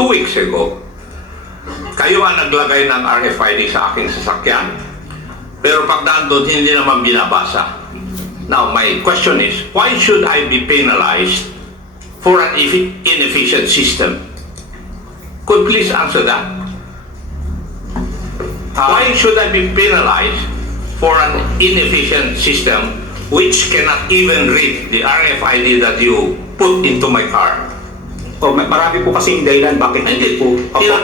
two weeks ago, kayo ang naglagay ng RFID sa aking sasakyan. Pero pagdaan doon, hindi naman binabasa. Now, my question is, why should I be penalized for an effi- inefficient system? Could please answer that? Why should I be penalized for an inefficient system which cannot even read the RFID that you put into my car? O, ma- marami po kasing dahilan bakit Hindi hindi po. Opo, Tina,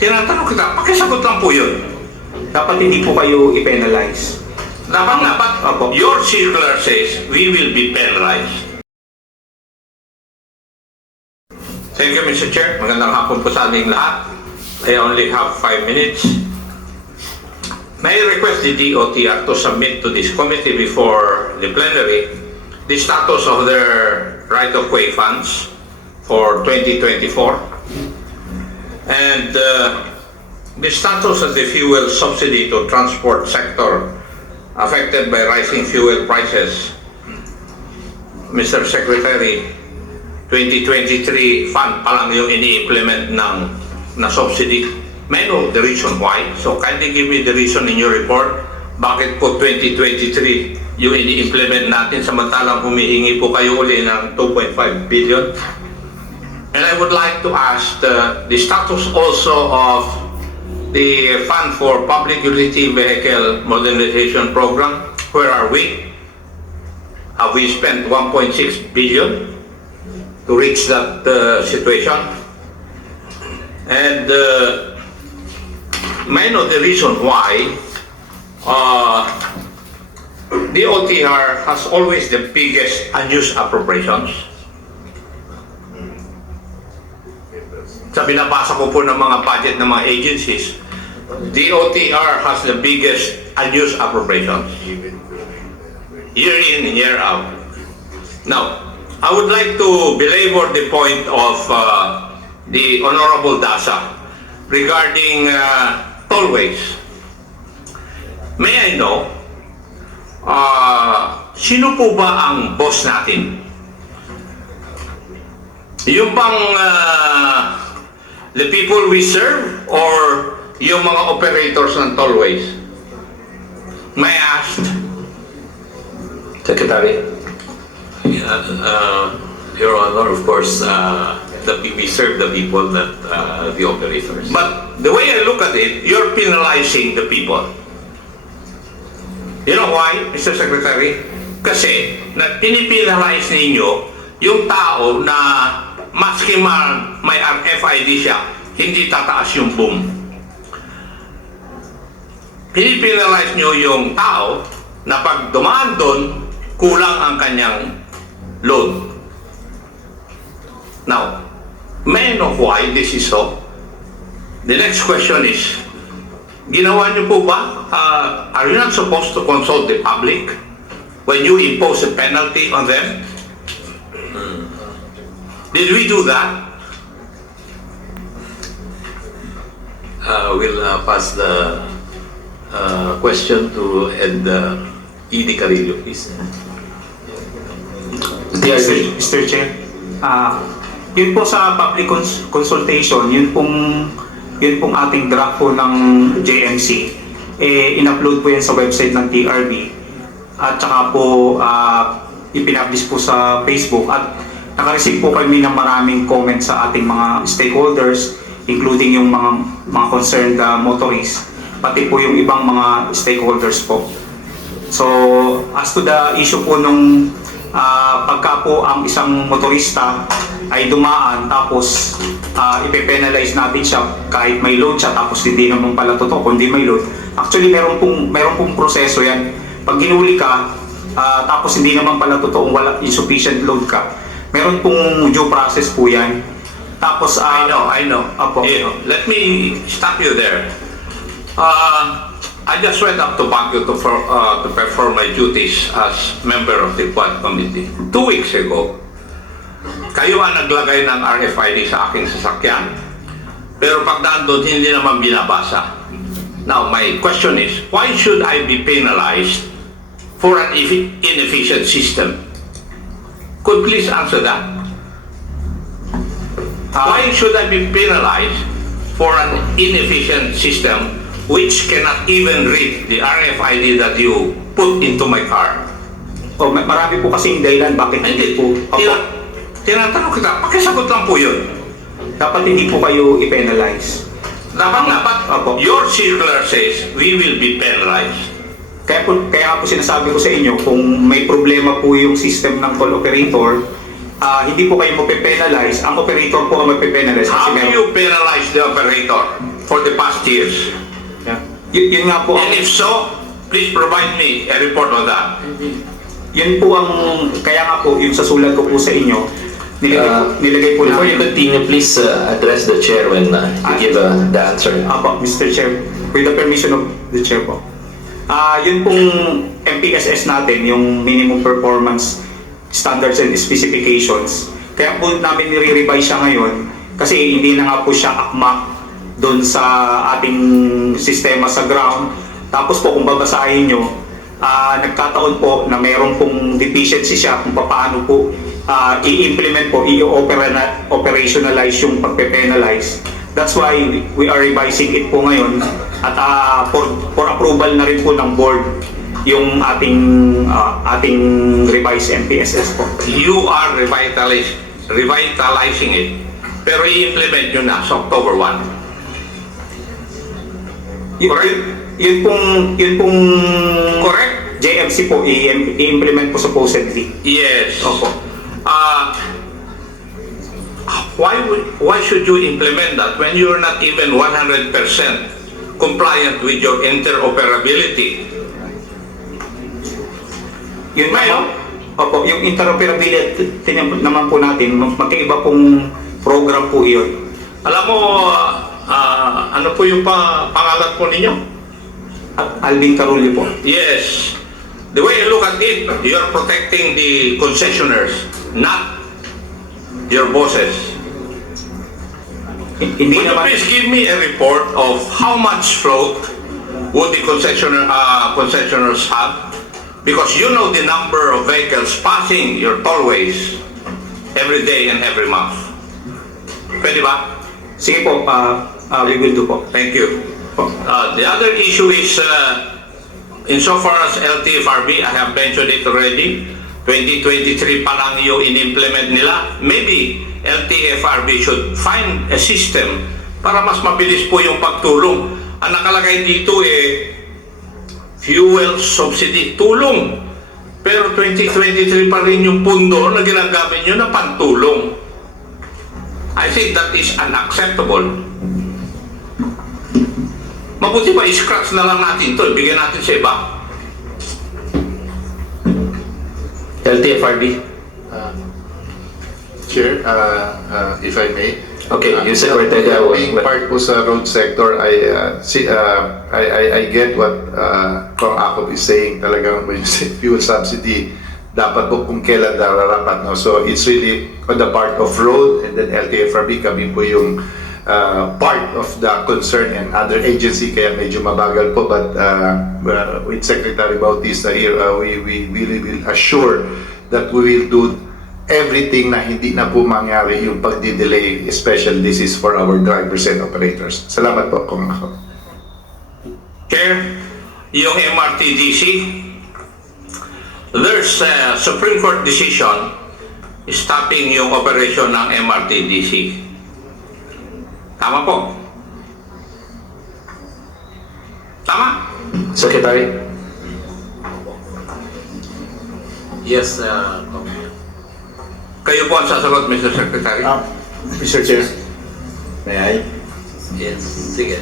tinatanong kita, pakisagot lang po yun. dapat hindi po kayo i-penalize. Dapat dapat, Opo. your circular says we will be penalized. Thank you, Mr. Chair. Magandang hapon po sa aming lahat. I only have five minutes. May I request the DOTR to submit to this committee before the plenary the status of their right-of-way funds for 2024 and uh, the status of the fuel subsidy to transport sector affected by rising fuel prices. Mr. Secretary, 2023 fund pa lang yung ini-implement ng na subsidy. May know the reason why? So kindly give me the reason in your report. Bakit po 2023 yung ini-implement natin samantalang humihingi po kayo uli ng 2.5 billion? And I would like to ask the, the status also of the Fund for Public Utility Vehicle Modernization Program. Where are we? Have we spent 1.6 billion to reach that uh, situation? And uh, may I know the reason why uh, the OTR has always the biggest unused appropriations? Sa binabasa ko po ng mga budget ng mga agencies, DOTR has the biggest unused appropriations. Year in and year out. Now, I would like to belabor the point of uh, the Honorable Dasa regarding uh, tollways. May I know, uh, sino po ba ang boss natin? Yung bang uh, the people we serve or yung mga operators ng tollways? May I ask? Secretary? Yeah, uh, Your Honor, of course, uh, the, we serve the people that, uh, the operators. But the way I look at it, you're penalizing the people. You know why, Mr. Secretary? Kasi na pinipenalize ninyo yung tao na maski ma- may RFID siya, hindi tataas yung boom. Pinipenalize nyo yung tao na pag dumaan doon, kulang ang kanyang load. Now, may know why this is so? The next question is, ginawa niyo po ba, uh, are you not supposed to consult the public when you impose a penalty on them? Did we do that? Uh, we'll uh, pass the uh, question to Ed uh, E.D. Carillo, please. Yes, Mr. Mr. Chair. Ah, yun po sa public cons- consultation, yun pong yun pong ating draft po ng JMC. Eh, in-upload po yan sa website ng TRB. At saka po ah, ipinablish po sa Facebook at nakareceive po kami ng maraming comments sa ating mga stakeholders including yung mga mga concerned ah, motorists pati po yung ibang mga stakeholders po. So, as to the issue po nung ah, pagka po ang isang motorista ay dumaan tapos uh, ipe-penalize natin siya kahit may load siya tapos hindi naman pala totoo kung hindi may load. Actually, meron pong, meron pong proseso yan. Pag ginuli ka, ah, tapos hindi naman pala totoong wala insufficient load ka, meron pong due process po yan. Tapos, I ah, know, I know. Apo. Eh, let me stop you there. Uh, I just went up to Baguio to, for, uh, to perform my duties as member of the Quad Committee. Two weeks ago, kayo ang naglagay ng RFID sa aking sasakyan. Pero pagdaan doon, hindi naman binabasa. Now, my question is, why should I be penalized for an effi- inefficient system? Could please answer that? Ah. Why should I be penalized for an inefficient system which cannot even read the RFID that you put into my car? O, ma- marami po kasing dahilan bakit hindi po. Opo, Tina- tinatanong kita, pakisagot lang po yun. dapat hindi po kayo i-penalize. Dapat, dapat, Opo. your circular says, we will be penalized. Kaya po, kaya po sinasabi ko sa inyo, kung may problema po yung system ng call operator, ah, hindi po kayo mape-penalize. Ang operator po ang mape-penalize. How do you penalize the operator for the past years? Yeah. Y- yun nga po ang, And if so, please provide me a report on that. yun po ang, kaya nga po, yung sa sulat ko po sa inyo, nilagay, po, Uh, nilagay po Before you namin. continue, please uh, address the chair when uh, you give uh, the answer. Apo, Mr. Chair, with the permission of the Chair po. Ah, yun pong MPSS natin, yung minimum performance standards and specifications. Kaya po namin nire-revise siya ngayon kasi hindi na nga po siya akma doon sa ating sistema sa ground. Tapos po kung babasahin nyo, ah, nagkataon po na meron pong deficiency siya kung paano po ah, i-implement po, i-operationalize yung pagpe-penalize. That's why we are revising it po ngayon at ah, for, for approval na rin po ng board yung ating ah, ating revised MPSS po. You are revitalize, revitalizing it, pero i-implement nyo na sa October 1. Yun, Correct. yun pong yun pong Correct? JMC po i-implement po supposedly. Yes. Opo. Uh, why, would- why should you implement that when you're not even 100% compliant with your interoperability? Yun nga Ngayon? po. Opo, yung interoperability naman po natin, mag- magkaiba pong program po iyon. Alam mo, ah, ano po yung pa, pangalan po ninyo? At Alvin Carulio po. Yes. The way you look at it, you're protecting the concessionaires, not your bosses. Would you please give me a report of how much float would the concessionaire, uh, concessionaires have? Because you know the number of vehicles passing your tollways every day and every month. Pwede ba? Sige po, ah, ah, we will do po. Thank you. Uh, the other issue is, uh, insofar as LTFRB, I have mentioned it already, 2023 pa lang yung in-implement nila. Maybe LTFRB should find a system para mas mabilis po yung pagtulong. Ang nakalagay dito eh, fuel subsidy, tulong. Pero 2023 pa rin yung pundo na ginagamit nyo na pantulong. I think that is unacceptable. Mabuti pa, scratch na lang natin to, ibigay natin sa iba. LTFRB. Chair, uh, uh, if I may. Okay, Uh, you said Ortega yeah, was- Being part po sa road sector, I, uh, see, uh, I, I, I get what uh, Kong Akop is saying. Talagang yung fuel subsidy, dapat po kung kailan dararapat. No? So it's really on the part of road and then LTFRB, kami po yung uh, part of the concern and other agency, kaya medyo mabagal po. But uh, uh, with Secretary Bautista here, uh, we, we really will assure that we will do everything na hindi na po mangyari yung pagdi-delay, especially this is for our drivers and operators. Salamat po kung ako. Chair, yung MRTDC, there's a Supreme Court decision stopping yung operation ng MRTDC. Tama po? Tama? Secretary. Yes, uh, Kayo po ang sasagot, Mr. Secretary. Ah, Mr. Chair, may I? yes, sige.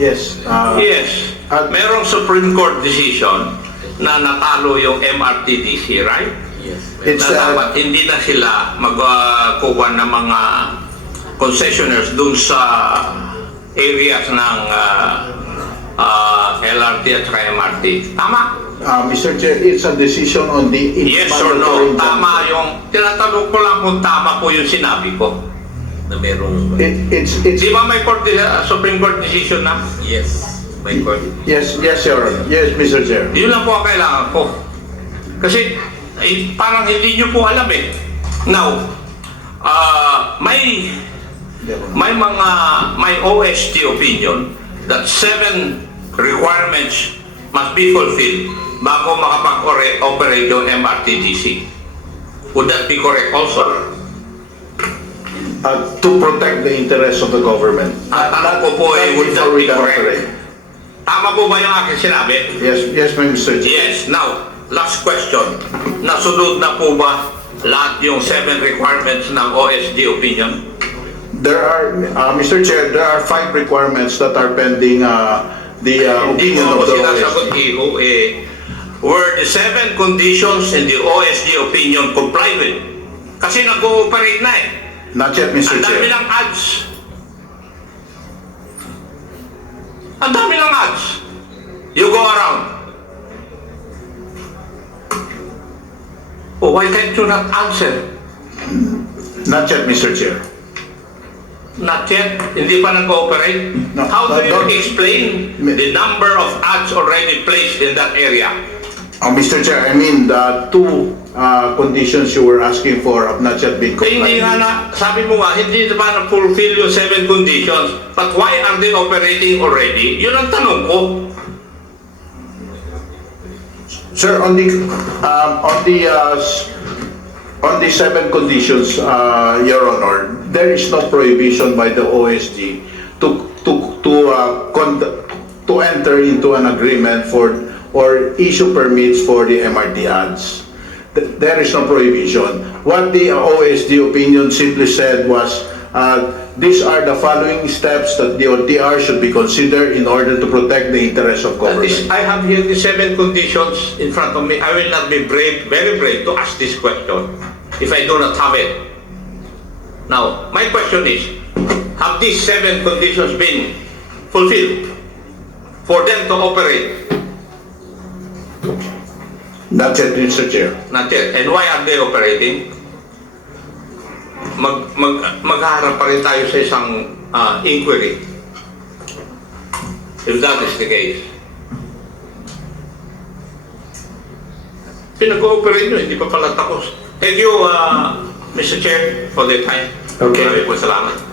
Yes. uh, Yes, At- merong Supreme Court decision na natalo yung MRTDC, right? Yes. It's, na uh, dapat hindi na sila magkukuha ng mga concessionaires dun sa areas ng uh, uh, LRT at saka MRT. Tama? Uh, Mr. Chair, it's a decision on the... Yes or no? Tama yung, tinatanong ko lang kung tama po yung sinabi ko. Na merong, It, it's, it's, Di ba may court, uh, Supreme Court decision na? yes, may court. yes, yes, Your Honor. Yes, Mr. Chair. Yun lang po ang kailangan ko. Kasi eh, parang hindi nyo po alam eh. Now, uh, may may mga may OST opinion that seven requirements must be fulfilled bago makapag-operate yung MRTGC. Would that be correct also? Uh, to protect the interests of the government. Ang tanong ko po ay, Not would that be correct? operate. Tama po ba yung aking sinabi? Yes, yes, Mr. Chair. Yes. Now, last question. Nasunod na po ba lahat yung seven requirements ng OSD opinion? There are, uh, Mr. Chair, there are five requirements that are pending, uh, the uh, Hindi opinion of the sinasagot, OSD. Iho, eh, were the seven conditions in the OSD opinion complied with? Kasi nag-ooperate na eh. Not yet, Mr. Ang dami Chair. ng ads. Ang dami ng ads. You go around. Oh, why can't you not answer? Not yet, Mr. Chair. Not yet? Hindi pa nag-ooperate? No, How do no, you explain the number of ads already placed in that area? Uh, Mr. Chair, I mean, the two uh, conditions you were asking for have not yet been Eh, hindi nga complied. na, sabi mo nga, hindi na ba na-fulfill yung seven conditions? But why are they operating already? Yun ang tanong ko. Sir, on the, um, on the, uh, on the seven conditions, uh, Your Honor, there is no prohibition by the OSG to, to, to, uh, to enter into an agreement for, or issue permits for the MRT ads. Th- There is no prohibition. What the OSD opinion simply said was, uh, these are the following steps that the OTR should be considered in order to protect the interests of government. I have here the seven conditions in front of me. I will not be brave, very brave to ask this question if I do not have it. Now, my question is, have these seven conditions been fulfilled for them to operate? That's it, Mr. Chair. Not yet. And why are they operating? Mag, mag, maghaharap pa rin tayo sa isang ah, inquiry. If that is the case. Pinag-ooperate nyo, hindi pa pala tapos. Thank you, ah, Mr. Chair, for the time. Okay. Marami po salamat.